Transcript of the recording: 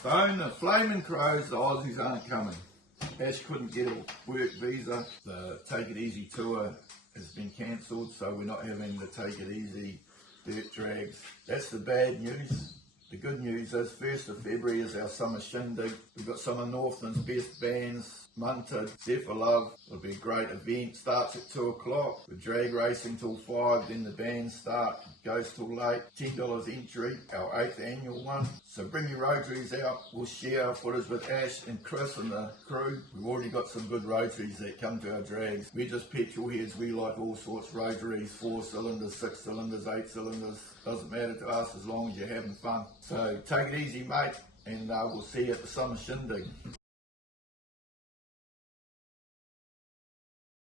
Stone, the Flaming Crows, the Aussies aren't coming. Ash couldn't get a work visa. The Take It Easy tour has been cancelled, so we're not having the Take It Easy dirt drags. That's the bad news. The good news is 1st of February is our summer shindig. We've got some of Northland's best bands, Munted, Zephyr Love. It'll be a great event. Starts at 2 o'clock. With drag racing till 5, then the bands start, goes till late. $10 entry, our 8th annual one. So bring your Rotaries out. We'll share our footage with Ash and Chris and the crew. We've already got some good Rotaries that come to our drags. We're just petrol heads. We like all sorts of Rotaries, 4 cylinders, 6 cylinders, 8 cylinders. Doesn't matter to us as long as you're having fun. So take it easy, mate, and we'll see you at the summer shindig.